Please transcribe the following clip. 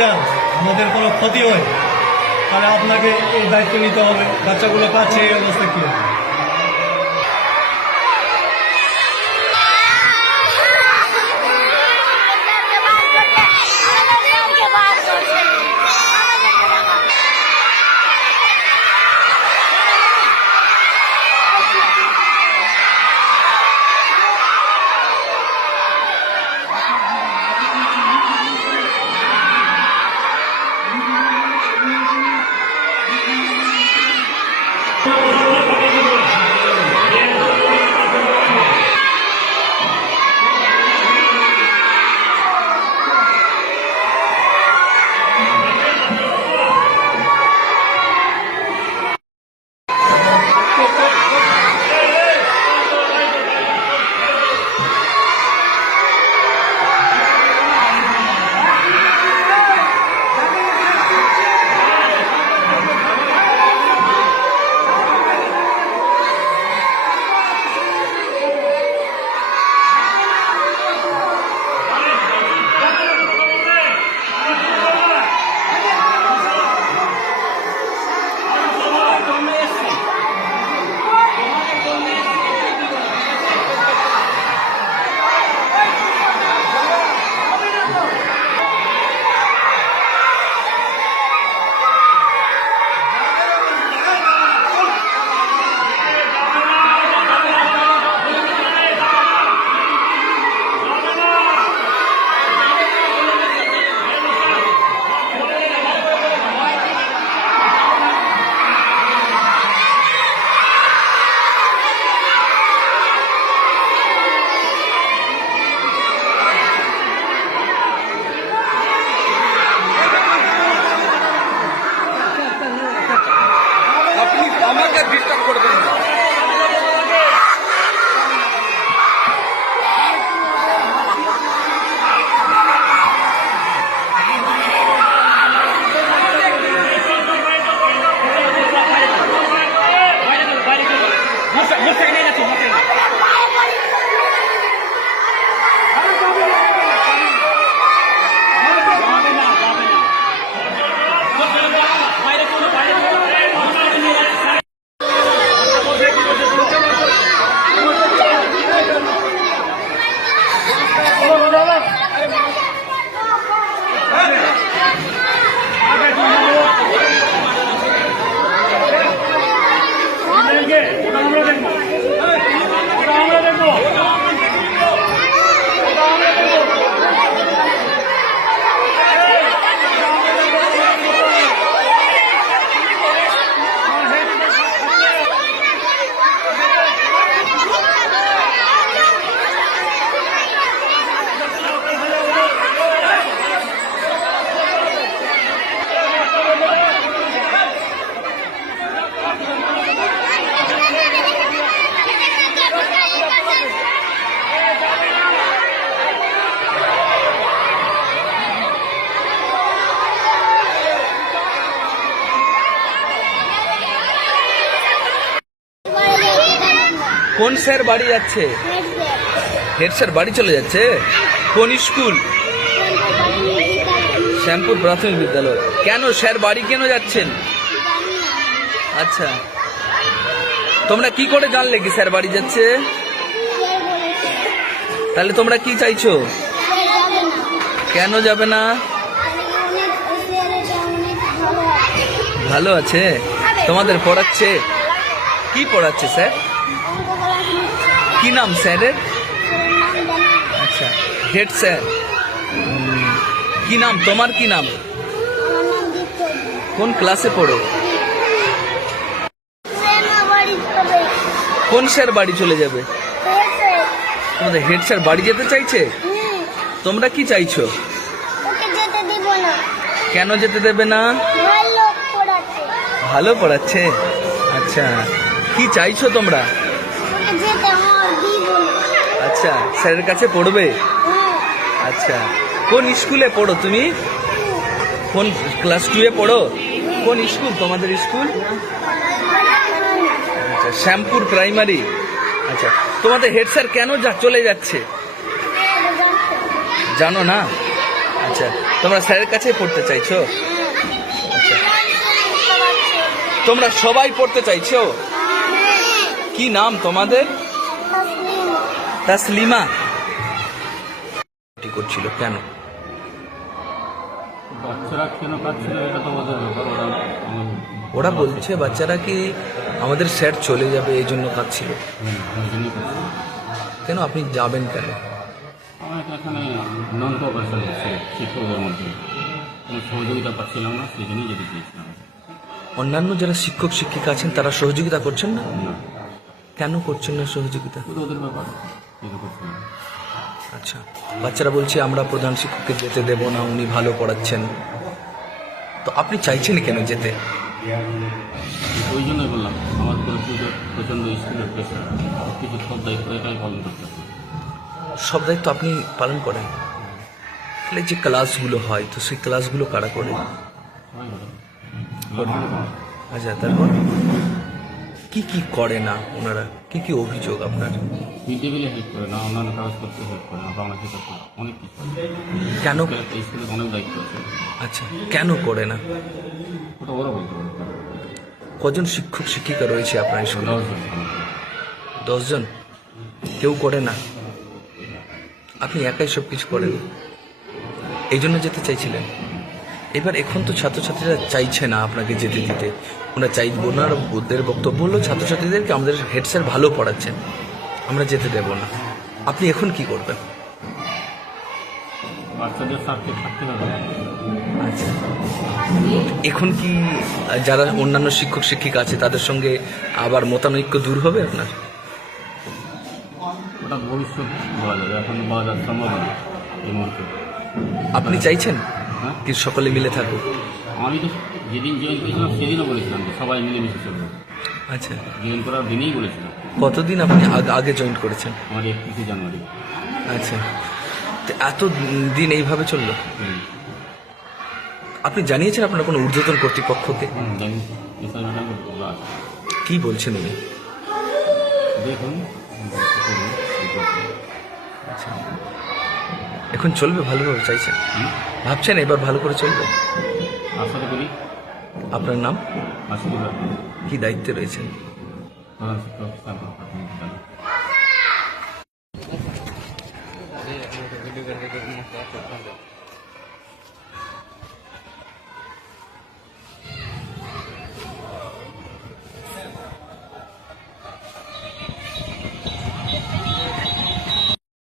চান আমাদের কোনো ক্ষতি হয়, তাহলে আপনাকে এই দায়িত্ব নিতে হবে। বাচ্চাগুলো পাচ্ছে এই অবস্থা কি হবে? কোন স্যার বাড়ি যাচ্ছে? হেড স্যার বাড়ি চলে যাচ্ছে। কোন স্কুল? শ্যামপুর প্রাথমিক বিদ্যালয়। কেন স্যার বাড়ি কেন যাচ্ছেন? আচ্ছা, তোমরা কি করে জানলে কি স্যার বাড়ি যাচ্ছে? তাহলে তোমরা কি চাইছো? কেন যাবে না? ভালো আছে। তোমাদের পড়াচ্ছে? কি পড়াচ্ছে স্যার? কি নাম স্যারের? আচ্ছা, হেড স্যার। কি নাম তোমার? কি নাম? কোন ক্লাসে পড়ো? কোন স্যার বাড়ি চলে যাবে? তোমাদের হেড স্যার বাড়ি যেতে চাইছে? তোমরা কি চাইছো? কেন যেতে দেবে না? ভালো পড়াচ্ছে। আচ্ছা, কি চাইছো তোমরা? আচ্ছা, স্যারের কাছে পড়বে। আচ্ছা, কোন স্কুলে পড়ো তুমি? কোন ক্লাস 2 এ পড়ো? কোন স্কুল তোমাদের স্কুল? আচ্ছা, শ্যামপুর প্রাইমারি। আচ্ছা, তোমাদের হেড স্যার কেন চলে যাচ্ছে জানো না? আচ্ছা, তোমরা স্যারের কাছে পড়তে চাইছো? আচ্ছা, তোমরা সবাই পড়তে চাইছো? কি নাম তোমাদের? তাসলিমা। ঠিক করছিল কেন? বাচ্চারা কেন পাচ্ছিল এটা তো ওদের ব্যাপার, ওরা বলছে বাচ্চারা কি আমাদের স্যার চলে যাবে এই জন্য কাঁদছিল। ওই জন্যই করছে। কেন আপনি যাবেন কেন? আমার এখানে নন কোঅপারেশন হচ্ছে শিক্ষকদের মধ্যে, কোনো সহযোগিতা পাচ্ছিলাম না, সেই জন্যই যেতে চেয়েছিলাম। অন্যান্য যারা শিক্ষক শিক্ষিকা আছেন তারা সহযোগিতা করছেন না? না, কেন করছেন না সহযোগিতা? শুধু ওদের ব্যাপার, যেতে করছে না। আচ্ছা, বাচ্চারা বলছে আমরা প্রধান শিক্ষককে যেতে দেব না, উনি ভালো পড়াচ্ছেন। তো আপনি চাইছেন কেন যেতে? ওই জন্যই বললাম, আমার প্রচণ্ড স্কুলের প্রেশার, কিছু সব দায়িত্ব এটাই পালন করতে হবে। সব দায়িত্ব আপনি পালন করেন? তাহলে যে ক্লাসগুলো হয় তো সেই ক্লাসগুলো কারা করে? সবাই ভালো। আচ্ছা, তারপর কি কি করে না ওনারা? কি কি অভিযোগ আপনার? মিড ডে মিলে হেল্প করে না, অন্যান্য কাগজ করতে হেল্প করে না, বাংলা শেখাতে অনেক কিছু আছে। কেন? স্কুলে অনেক দায়িত্ব আছে, আচ্ছা, কেন করে না? ওটা ওরা বলতে পারে। কজন শিক্ষক শিক্ষিকা রয়েছে আপনার স্কুলে? 10 জন। 10 জন? কেউ করে না? আপনি একাই সব কিছু করেন, এই জন্য যেতে চাইছিলেন? এবার এখন তো ছাত্রছাত্রীরা চাইছে না আপনাকে যেতে দিতে। ওনারা ওনার ওদের বক্তব্য হলো ছাত্রছাত্রীদেরকে আমাদের হেড স্যার ভালো পড়াচ্ছেন, আমরা যেতে দেব না। আপনি এখন কি করবেন? বাচ্চাদের স্বার্থে থাকতে হবে। আচ্ছা, এখন কি যারা অন্যান্য শিক্ষক শিক্ষিকা আছে তাদের সঙ্গে আবার মতানৈক্য দূর হবে আপনার? ওটা ভবিষ্যৎ বলা যাবে, এখন বলা যাওয়া সম্ভব না এই মুহূর্তে। আপনি চাইছেন হ্যাঁ, কি সকলে মিলে থাকুক? আমি তো যেদিন জয়েন করেছিলাম সেদিনও বলেছিলাম যে সবাই মিলেমিশে চলবে। আচ্ছা, জয়েন করার দিনেই বলেছিলাম। কতদিন আপনি আগে জয়েন করেছেন? আমার 31 জানুয়ারি। আচ্ছা, তো এত দিন এইভাবে চললো? আপনি জানিয়েছেন আপনার কোনো ঊর্ধ্বতন কর্তৃপক্ষকে? জানি এসআই ম্যাডামকে বলা আছে। কি বলছেন উনি? দেখুন আচ্ছা, এখন চলবে ভালোভাবে চাইছেন? ভাবছেন এবার ভালো করে চলবে? আশা করি। আপনার নাম? আশীর্বাদ কি দায়িত্বে রয়েছেন? প্রধান শিক্ষক স্থাপন প্রাথমিক বিদ্যালয়।